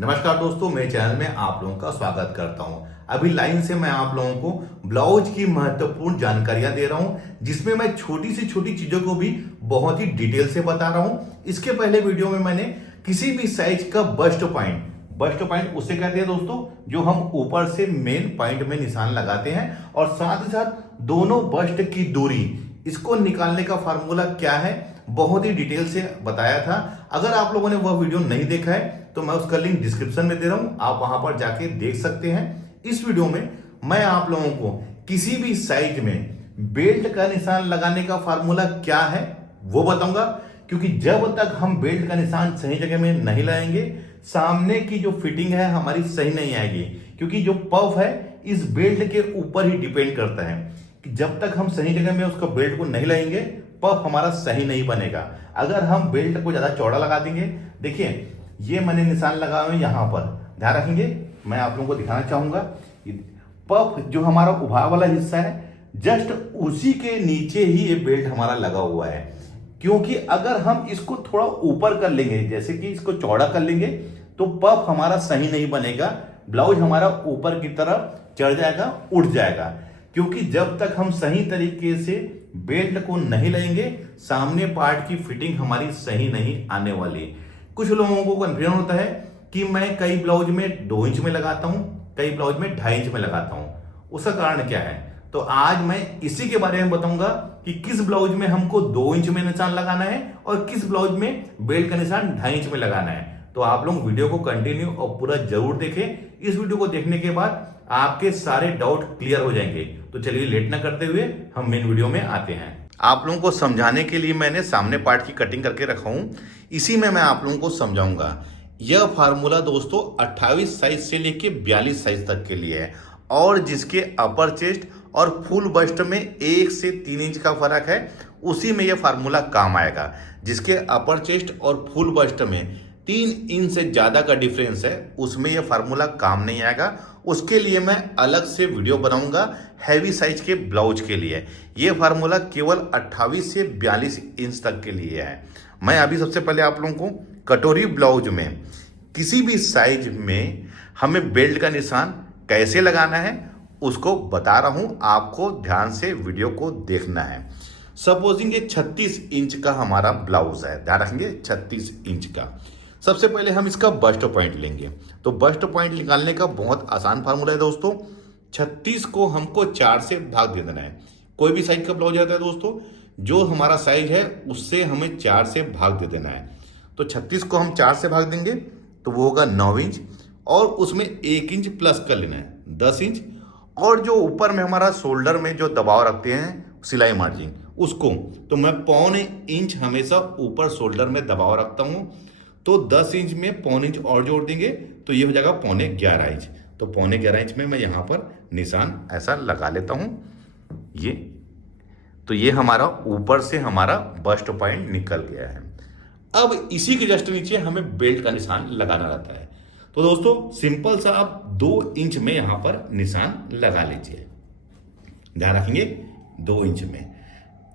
नमस्कार दोस्तों, मेरे चैनल में आप लोगों का स्वागत करता हूं। अभी लाइन से मैं आप लोगों को ब्लाउज की महत्वपूर्ण जानकारियां दे रहा हूं, जिसमें मैं छोटी से छोटी चीजों को भी बहुत ही डिटेल से बता रहा हूं। इसके पहले वीडियो में मैंने किसी भी साइज का बस्ट पॉइंट उसे कहते हैं दोस्तों, जो हम ऊपर से मेन पॉइंट में निशान लगाते हैं और साथ ही साथ दोनों बस्ट की दूरी, इसको निकालने का फार्मूला क्या है, बहुत ही डिटेल से बताया था। अगर आप लोगों ने वह वीडियो नहीं देखा है तो मैं उसका लिंक डिस्क्रिप्शन में दे रहा हूं, आप वहां पर जाके देख सकते हैं। इस वीडियो में मैं आप लोगों को किसी भी साइज में बेल्ट का निशान लगाने का फार्मूला क्या है वो बताऊंगा, क्योंकि जब तक हम बेल्ट का निशान सही जगह में नहीं लगाएंगे, सामने की जो फिटिंग है हमारी सही नहीं आएगी। क्योंकि जो पफ है इस बेल्ट के ऊपर ही डिपेंड करता है कि जब तक हम सही जगह में उसका बेल्ट को नहीं लगाएंगे, पफ हमारा सही नहीं बनेगा। अगर हम बेल्ट को ज्यादा चौड़ा लगा देंगे, देखिए ये मैंने निशान लगाए हुए यहां पर, ध्यान रखेंगे, मैं आप लोगों को दिखाना चाहूंगा। पफ जो हमारा उभार वाला हिस्सा है, जस्ट उसी के नीचे ही ये बेल्ट हमारा लगा हुआ है। क्योंकि अगर हम इसको थोड़ा ऊपर कर लेंगे, जैसे कि इसको चौड़ा कर लेंगे, तो पफ हमारा सही नहीं बनेगा, ब्लाउज हमारा ऊपर की तरफ चढ़ जाएगा, उठ जाएगा। क्योंकि जब तक हम सही तरीके से बेल्ट को नहीं लेंगे, सामने पार्ट की फिटिंग हमारी सही नहीं आने वाली। कुछ लोगों को कंफ्यूजन होता है कि मैं कई ब्लाउज में 2 इंच में लगाता हूं, कई ब्लाउज में 2.5 इंच में लगाता हूं। उसका कारण क्या है, तो आज मैं इसी के बारे में बताऊंगा कि किस ब्लाउज में हमको 2 इंच में निशान लगाना है और किस ब्लाउज में बेल्ट का निशान 2.5 इंच में लगाना है। तो आप लोग वीडियो को कंटिन्यू और पूरा जरूर देखें। इस वीडियो को देखने के बाद आपके सारे डाउट क्लियर हो जाएंगे। तो चलिए लेट ना करते हुए हम मेन वीडियो में आते हैं। आप लोगों को समझाने के लिए मैंने सामने पार्ट की कटिंग करके रखा हूं, इसी में मैं आप लोगों को समझाऊंगा। यह फार्मूला दोस्तों 28 साइज से लेके 42 साइज तक के लिए है, और जिसके अपर चेस्ट और फुल बस्ट में 1 से 3 इंच का फर्क है, उसी में यह फार्मूला काम आएगा। जिसके अपर चेस्ट और फुल बस्ट में 3 इंच से ज्यादा का डिफरेंस है, उसमें यह फार्मूला काम नहीं आएगा। उसके लिए मैं अलग से वीडियो बनाऊंगा हैवी साइज के ब्लाउज के लिए। यह फार्मूला केवल 28 से 42 इंच तक के लिए है। मैं अभी सबसे पहले आप लोगों को कटोरी ब्लाउज में किसी भी साइज में हमें बेल्ट का निशान कैसे लगाना है उसको बता रहा हूं, आपको ध्यान से वीडियो को देखना है। सपोजिंग ये 36 इंच का हमारा ब्लाउज है, ध्यान रखेंगे 36 इंच का। सबसे पहले हम इसका बस्ट पॉइंट लेंगे। तो बस्ट पॉइंट निकालने का बहुत आसान फार्मूला है दोस्तों। 36 को हमको 4 से भाग दे देना है। कोई भी साइज का ब्लाउज आता है दोस्तों, जो हमारा साइज है उससे हमें 4 से भाग दे देना है। तो 36 को हम 4 से भाग देंगे तो वो होगा 9 इंच, और उसमें 1 इंच प्लस कर लेना है 10 इंच। और जो ऊपर में हमारा शोल्डर में जो दबाव रखते हैं सिलाई मार्जिन, उसको तो मैं 1.25 इंच हमेशा ऊपर शोल्डर में दबाव रखता हूँ। तो 10 इंच में 1.25 इंच और जोड़ देंगे तो ये हो जाएगा 11.25 इंच। तो 11.25 इंच में मैं यहाँ पर निशान ऐसा लगा लेता हूँ। ये तो ये हमारा ऊपर से हमारा बस्ट पॉइंट निकल गया है। अब इसी के जस्ट नीचे हमें बेल्ट का निशान लगाना रहता है। तो दोस्तों सिंपल सा आप 2 इंच में यहां पर निशान लगा लीजिए। ध्यान रखेंगे 2 इंच में,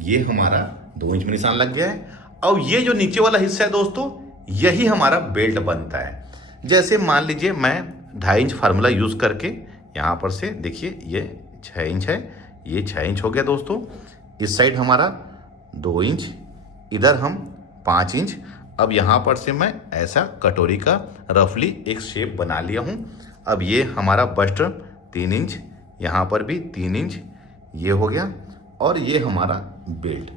ये हमारा 2 इंच में निशान लग गया है। अब ये जो नीचे वाला हिस्सा है दोस्तों, यही हमारा बेल्ट बनता है। जैसे मान लीजिए मैं 2.5 इंच फार्मूला यूज करके यहां पर से, देखिए ये 6 इंच है, ये 6 इंच हो गया दोस्तों। इस साइड हमारा 2 इंच, इधर हम 5 इंच। अब यहां पर से मैं ऐसा कटोरी का रफली एक शेप बना लिया हूं। अब ये हमारा बस्ट 3 इंच, यहां पर भी 3 इंच, ये हो गया, और ये हमारा बेल्ट।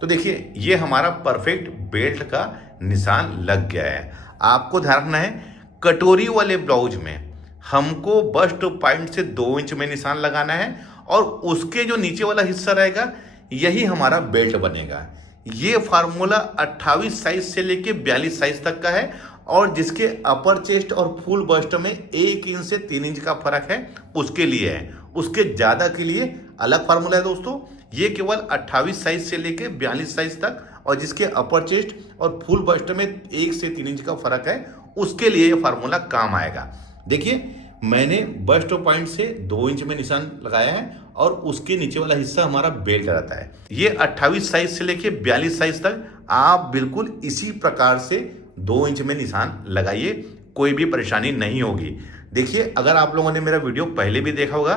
तो देखिए ये हमारा परफेक्ट बेल्ट का निशान लग गया है। आपको ध्यान रखना है, कटोरी वाले ब्लाउज में हमको बस्ट पॉइंट से 2 इंच में निशान लगाना है, और उसके जो नीचे वाला हिस्सा रहेगा यही हमारा बेल्ट बनेगा। ये फार्मूला 28 साइज से लेके 42 साइज तक का है, और जिसके अपर चेस्ट और फुल बस्ट में 1 इंच से 3 इंच का फर्क है उसके लिए है। उसके ज्यादा के लिए अलग फार्मूला है दोस्तों। ये केवल 28 साइज से लेके 42 साइज तक, और जिसके अपर चेस्ट और फुल बस्ट में 1 से 3 इंच का फर्क है उसके लिए ये फार्मूला काम आएगा। देखिए मैंने बस्ट पॉइंट से 2 इंच में निशान लगाया है, और उसके नीचे वाला हिस्सा हमारा बेल्ट रहता है। ये 28 साइज से लेके 42 साइज तक आप बिल्कुल इसी प्रकार से 2 इंच में निशान लगाइए। कोई भी परेशानी नहीं होगी। देखिए, अगर आप लोगों ने मेरा वीडियो पहले भी देखा होगा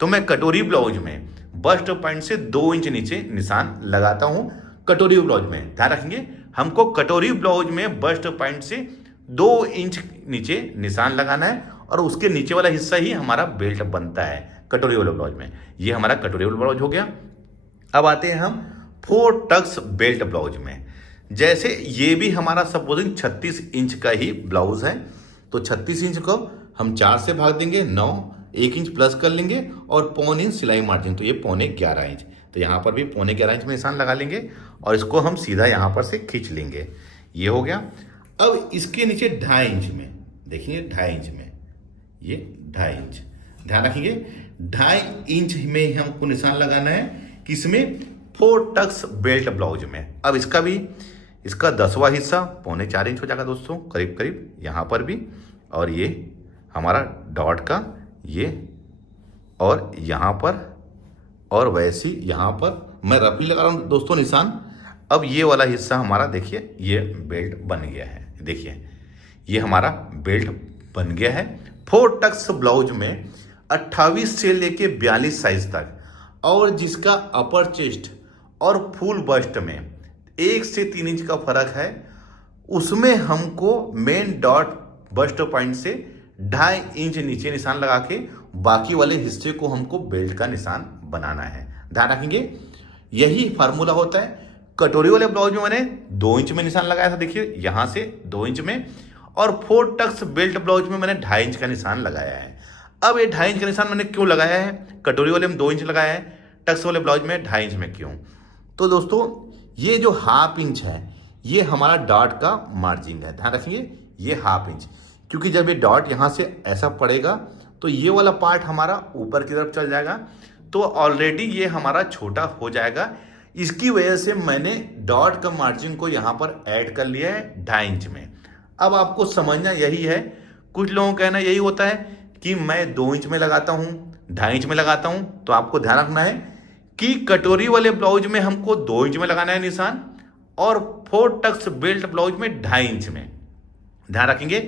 तो मैं कटोरी ब्लाउज में बस्ट पॉइंट से 2 इंच नीचे निशान लगाता हूं। कटोरी ब्लाउज में ध्यान रखेंगे, हमको कटोरी ब्लाउज में बस्ट पॉइंट से 2 इंच नीचे निशान लगाना है और उसके नीचे वाला हिस्सा ही हमारा बेल्ट बनता है कटोरी वाले ब्लाउज में। ये हमारा कटोरी वाला ब्लाउज हो गया। अब आते हैं हम 4 टक्स बेल्ट ब्लाउज में। जैसे ये भी हमारा सपोजिंग 36 इंच का ही ब्लाउज है, तो 36 इंच को हम 4 से भाग देंगे 9, 1 इंच प्लस कर लेंगे और पौन इंच सिलाई मार्जिन, तो ये पौने 11 इंच। तो यहाँ पर भी पौने 11 इंच में निशान लगा लेंगे और इसको हम सीधा यहाँ पर से खींच लेंगे। ये हो गया। अब इसके नीचे 2.5 इंच में देखिए, 2.5 इंच में ये 2.5 इंच, ध्यान रखेंगे 2.5 इंच में हमको निशान लगाना है किसमें, 4 टक्स बेल्ट ब्लाउज में। अब इसका 10वां हिस्सा पौने 4 इंच हो जाएगा दोस्तों, करीब करीब यहाँ पर भी, और ये हमारा डॉट का ये, और यहाँ पर, और वैसे यहाँ पर मैं रफली लगा रहा हूँ दोस्तों निशान। अब ये वाला हिस्सा हमारा देखिए ये बेल्ट बन गया है। देखिए ये हमारा बेल्ट बन गया है 4 टक्स ब्लाउज में 28 से लेके 42 साइज तक, और जिसका अपर चेस्ट और फुल बस्ट में 1 से 3 इंच का फर्क है, उसमें हमको मेन डॉट बस्ट पॉइंट से 2.5 इंच नीचे निशान लगा के बाकी वाले हिस्से को हमको बेल्ट का निशान बनाना है। ध्यान रखेंगे यही फार्मूला होता है। कटोरी वाले ब्लाउज में मैंने 2 इंच में निशान लगाया था, देखिए यहां से 2 इंच में, और 4 टक्स बेल्ट ब्लाउज में मैंने 2.5 इंच का निशान लगाया है। अब ये 2.5 इंच का निशान मैंने क्यों लगाया है, कटोरी वाले में 2 इंच लगाया है, टक्स वाले ब्लाउज में 2.5 इंच में क्यों? तो दोस्तों ये जो 1/2 इंच है ये हमारा डॉट का मार्जिन है। ध्यान रखिए ये 1/2 इंच, क्योंकि जब ये डॉट यहाँ से ऐसा पड़ेगा तो ये वाला पार्ट हमारा ऊपर की तरफ चल जाएगा, तो ऑलरेडी ये हमारा छोटा हो जाएगा। इसकी वजह से मैंने डॉट का मार्जिन को यहाँ पर ऐड कर लिया है 2.5 इंच में। अब आपको समझना यही है, कुछ लोगों का कहना यही होता है कि मैं 2 इंच में लगाता हूँ, 2.5 इंच में लगाता हूँ। तो आपको ध्यान रखना है कि कटोरी वाले ब्लाउज में हमको 2 इंच में लगाना है निशान, और 4 टक्स बेल्ट ब्लाउज में 2.5 इंच में। ध्यान रखेंगे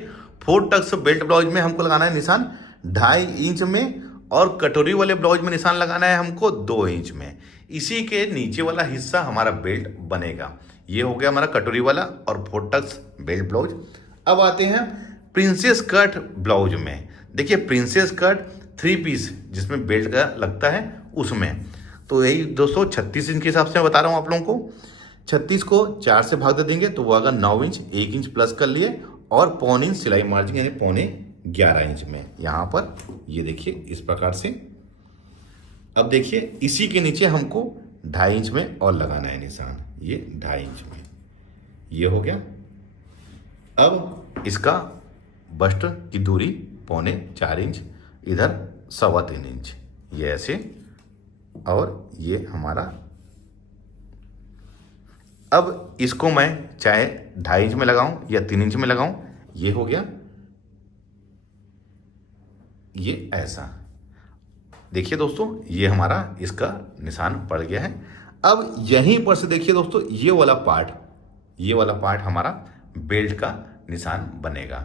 4 टक्स बेल्ट ब्लाउज में हमको लगाना है निशान 2.5 इंच में, और कटोरी वाले ब्लाउज में निशान लगाना है हमको 2 इंच में। इसी के नीचे वाला हिस्सा हमारा बेल्ट बनेगा। ये हो गया हमारा कटोरी वाला और 4 टक्स बेल्ट ब्लाउज। अब आते हैं प्रिंसेस कट ब्लाउज में। देखिए प्रिंसेस कट 3 पीस जिसमें बेल्ट का लगता है उसमें, तो यही दोस्तों 36 इंच के हिसाब से मैं बता रहा हूँ आप लोगों को। 36 को 4 से भाग दे देंगे तो वो अगर 9 इंच, 1 इंच प्लस कर लिए, और पौन इंच सिलाई मार्जिन यानी पौने 11 इंच में यहाँ पर, ये देखिए इस प्रकार से। अब देखिए इसी के नीचे हमको 2.5 इंच में और लगाना है निशान, ये 2.5 इंच में। ये हो गया। अब इसका बस्ट की दूरी पौने 4 इंच, इधर 3.25 इंच, ये ऐसे, और ये हमारा। अब इसको मैं चाहे 2.5 इंच में लगाऊं या 3 इंच में लगाऊं, ये हो गया। ये ऐसा देखिए दोस्तों, ये हमारा इसका निशान पड़ गया है। अब यहीं पर से देखिए दोस्तों ये वाला पार्ट हमारा बेल्ट का निशान बनेगा।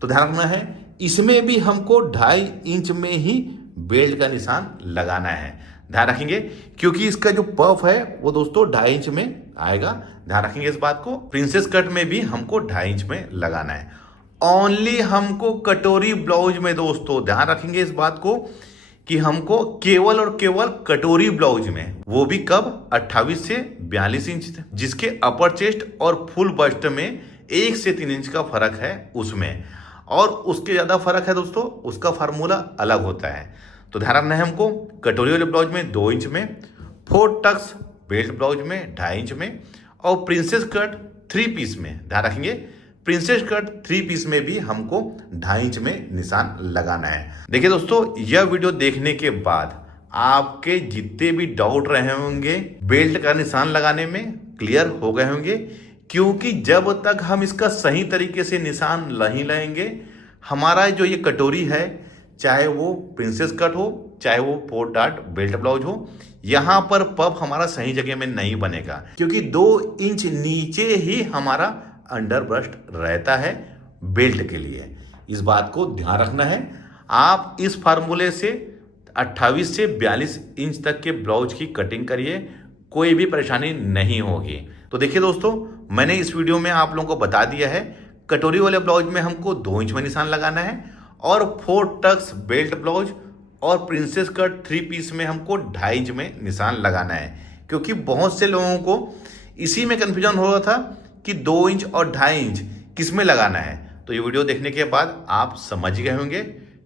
तो ध्यान रखना है इसमें भी हमको 2.5 इंच में ही बेल्ट का निशान लगाना है। ध्यान रखेंगे क्योंकि इसका जो पफ है वो दोस्तों 2.5 इंच में आएगा। ध्यान रखेंगे इस बात को। प्रिंसेस कट में भी हमको 2.5 इंच में लगाना है। ओनली हमको कटोरी ब्लाउज में दोस्तों ध्यान रखेंगे इस बात को कि हमको केवल और केवल कटोरी ब्लाउज में, वो भी कब, 28 से 42 इंच, जिसके अपर चेस्ट और फुल बस्ट में 1 से 3 इंच का फर्क है उसमें, और उसके ज्यादा फर्क है दोस्तों उसका फार्मूला अलग होता है। तो ध्यान रखना है हमको कटोरी वाले ब्लाउज में 2 इंच में, 4 टक्स बेल्ट ब्लाउज में 2.5 इंच में, और प्रिंसेस कट 3 पीस में ध्यान रखेंगे प्रिंसेस कट 3 पीस में भी हमको 2.5 इंच में निशान लगाना है। देखिए दोस्तों यह वीडियो देखने के बाद आपके जितने भी डाउट रहे होंगे बेल्ट का निशान लगाने में क्लियर हो गए होंगे, क्योंकि जब तक हम इसका सही तरीके से निशान नहीं लगाएंगे, हमारा जो ये कटोरी है चाहे वो प्रिंसेस कट हो चाहे वो 4 डॉट बेल्ट ब्लाउज हो, यहाँ पर पफ हमारा सही जगह में नहीं बनेगा, क्योंकि 2 इंच नीचे ही हमारा अंडर ब्रस्ट रहता है बेल्ट के लिए। इस बात को ध्यान रखना है। आप इस फार्मूले से 28 से 42 इंच तक के ब्लाउज की कटिंग करिए, कोई भी परेशानी नहीं होगी। तो देखिए दोस्तों, मैंने इस वीडियो में आप लोगों को बता दिया है, कटोरी वाले ब्लाउज में हमको 2 इंच में निशान लगाना है और 4 टक्स बेल्ट ब्लाउज और प्रिंसेस कट 3 पीस में हमको 2.5 इंच में निशान लगाना है। क्योंकि बहुत से लोगों को इसी में कन्फ्यूजन हो रहा था कि 2 इंच और 2.5 इंच किस में लगाना है। तो ये वीडियो देखने के बाद आप समझ गए होंगे।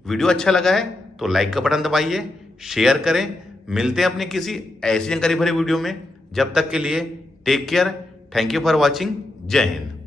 वीडियो अच्छा लगा है तो लाइक का बटन दबाइए, शेयर करें। मिलते हैं अपने किसी ऐसी जानकारी भरे वीडियो में। जब तक के लिए take care. Thank you for watching. जय हिंद।